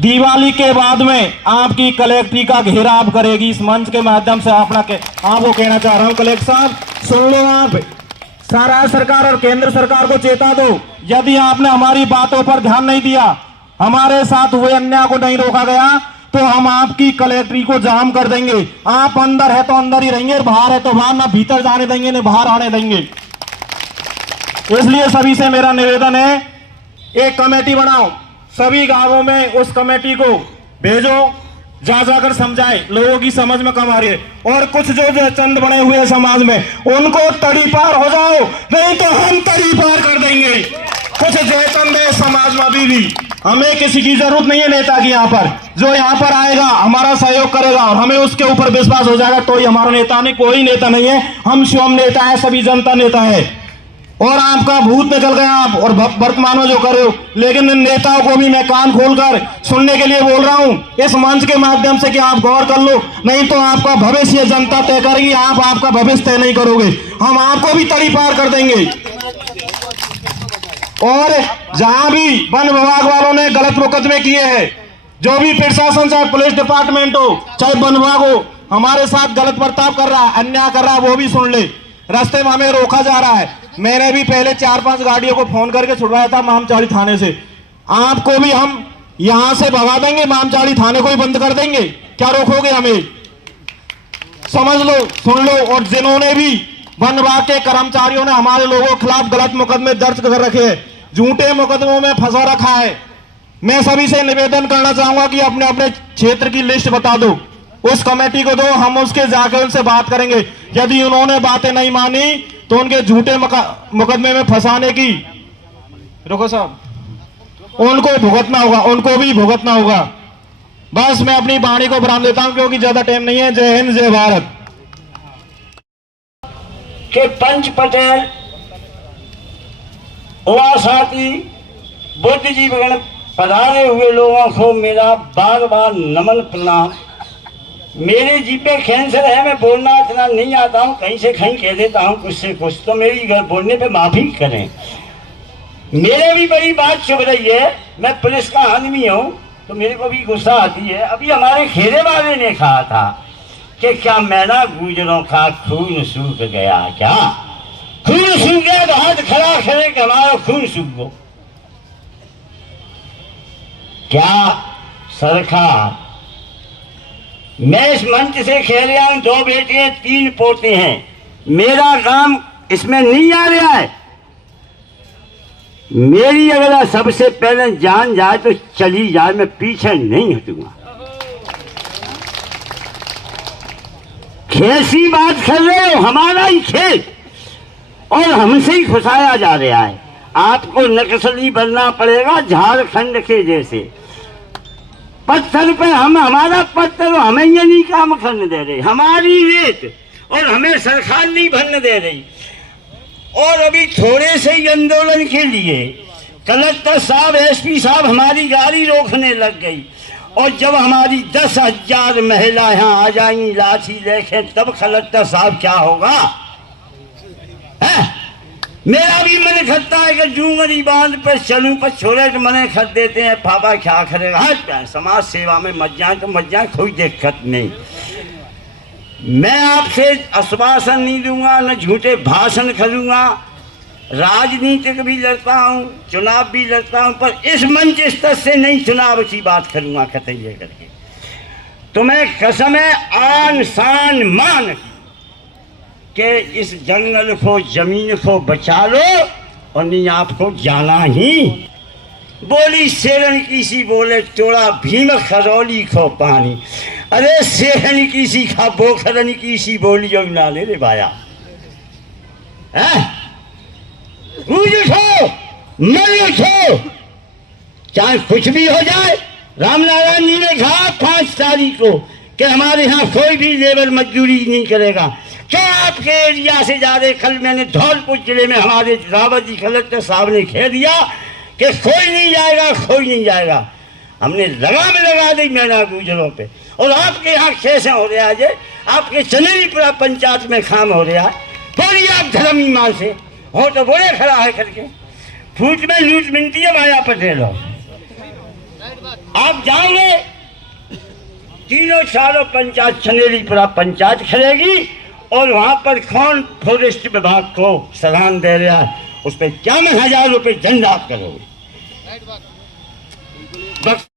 दिवाली के बाद में आपकी कलेक्ट्री का घेराव करेगी। इस मंच के माध्यम से आपको कहना चाह रहा हूं, कलेक्टर साहब सुन लो, आप राज्य सरकार और केंद्र सरकार को चेता दो, यदि आपने हमारी बातों पर ध्यान नहीं दिया, हमारे साथ हुए अन्याय को नहीं रोका गया, तो हम आपकी कलेक्ट्री को जाम कर देंगे। आप अंदर है तो अंदर ही रहेंगे, बाहर है तो बाहर, ना भीतर जाने देंगे ना बाहर आने देंगे। इसलिए सभी से मेरा निवेदन है, एक कमेटी बनाओ, सभी गांवों में उस कमेटी को भेजो, जा जाकर समझाए, लोगों की समझ में कम आ रही है। और कुछ जो चंद बने हुए हैं समाज में, उनको तड़ी पार हो जाओ, नहीं तो हम तड़ी पार कर देंगे। कुछ जो चंद है समाज में अभी भी, हमें किसी की जरूरत नहीं है नेता की। यहाँ पर जो यहाँ पर आएगा हमारा सहयोग करेगा और हमें उसके ऊपर विश्वास हो जाएगा तो ही हमारा नेता, नहीं कोई नेता नहीं है, हम स्वयं नेता है, सभी जनता नेता है। और आपका भूत निकल गया आप और वर्तमान में जो कर रहे हो, लेकिन इन नेताओं को भी मैं कान खोलकर सुनने के लिए बोल रहा हूं इस मंच के माध्यम से कि आप गौर कर लो, नहीं तो आपका भविष्य जनता तय करेगी, आप आपका भविष्य तय नहीं करोगे, हम आपको भी तड़ी पार कर देंगे। और जहां भी वन विभाग वालों ने गलत मुकदमे किए हैं, जो भी प्रशासन चाहे पुलिस डिपार्टमेंट हो चाहे वन विभाग हो, हमारे साथ गलत बर्ताव कर रहा है, अन्याय कर रहा है, वो भी सुन ले। रास्ते में हमें रोका जा रहा है, मैंने भी पहले 4-5 गाड़ियों को फोन करके छुड़वाया था मामचाड़ी थाने से। आपको भी हम यहां से भगा देंगे, मामचाड़ी थाने को ही बंद कर देंगे, क्या रोकोगे हमें? समझ लो, सुन लो। और जिन्होंने भी वन विभाग के कर्मचारियों ने हमारे लोगों के खिलाफ गलत मुकदमे दर्ज कर रखे हैं, झूठे मुकदमों में फंसा रखा है, मैं सभी से निवेदन करना चाहूंगा कि अपने अपने क्षेत्र की लिस्ट बता दो, उस कमेटी को दो, हम उसके जाकर उनसे बात करेंगे। यदि उन्होंने बातें नहीं मानी तो उनके झूठे मुकदमे में फंसाने की, रुको साहब, उनको भुगतना होगा, उनको भी भुगतना होगा। बस मैं अपनी वाणी को विराम देता हूं क्योंकि ज्यादा टाइम नहीं है। जय हिंद, जय भारत। के पंच पटेल और साथी बुद्धिजीवी पधारे हुए लोगों को मेरा बार बार नमन प्रणाम। मेरे जी पे कैंसर है, मैं बोलना इतना नहीं आता हूँ, कहीं से कहीं कह देता हूँ कुछ से कुछ, तो मेरी बोलने पे माफी करें। मेरे भी बड़ी बात चुभ रही है, मैं पुलिस का आदमी हूँ तो मेरे को भी गुस्सा आती है। अभी हमारे खेरे वाले ने कहा था कि क्या मैना गुजरों का खून सूख गया, क्या खून सूख गया तो हाथ खड़ा करे कि हमारा खून सूख गो। क्या सरकार, मैं इस मंच से कह रहा हूं, 2 बेटे 3 पोते हैं, मेरा काम इसमें नहीं आ रहा है। मेरी अगर सबसे पहले जान जाए तो चली जाए, मैं पीछे नहीं हटूंगा। कैसी बात कर रहे हो, हमारा ही खेत और हमसे ही खुशाया जा रहा है। आपको नक्सली बनना पड़ेगा झारखंड के जैसे। पत्थर पे हम, हमारा पत्थर, हमें ये नहीं काम करने दे रही, हमारी रेत, और हमें सरकार नहीं भरने दे रही। और अभी थोड़े से ही आंदोलन के लिए कलेक्टर साहब, एसपी साहब हमारी गाड़ी रोकने लग गई, और जब हमारी 10,000 महिला यहाँ आ जाएंगी लाठी लेके, तब कलेक्टर साहब क्या होगा? मेरा भी मन करता है कि जूंगरी बांध पर चलूं, पर छोरे तो मने कर देते हैं, पापा क्या करेगा, समाज सेवा में मत जाए तो मत जाए, कोई दिक्कत नहीं। मैं आपसे आश्वासन नहीं दूंगा, न झूठे भाषण करूंगा, राजनीतिक भी लड़ता हूं, चुनाव भी लड़ता हूं, पर इस मंच स्तर से नहीं चुनाव की बात करूंगा कतई करके। तो मैं कसम है आन शान मान कि इस जंगल को, जमीन को बचा लो, और नहीं आपको जाना ही। बोली शेरन की सी बोले तोड़ा भीम खरौली को पानी, अरे शेरन की सी खा बोखरन की सी बोली और ना ले भाया। उठो, मर उठो, चाहे कुछ भी हो जाए। रामनारायण जी ने कहा 5 तारीख को कि हमारे यहाँ कोई भी लेबर मजदूरी नहीं करेगा। क्या आपके एरिया से जा रहे, कल मैंने धौलपुर जिले में हमारे रावत जी कलेक्टर साहब ने कह दिया कि कोई नहीं जाएगा, कोई नहीं जाएगा। हमने लगाम लगा दी मैना गुजरों पे। और आपके यहाँ कैसे हो रहा है, आपके चनेरीपुरा पंचायत में काम हो रहा है। बोलिए आप धर्म ईमान से हो तो बोले खड़ा है करके, फूट में लूट मिलती है भाया पटेल हो। आप जाएंगे, तीनों चारों पंचायत छनेरीपुरा पंचायत खेलेगी और वहां पर कौन फॉरेस्ट विभाग को सलाम दे रहा है, उस पर 51,000 रुपये दंड आप करोगे।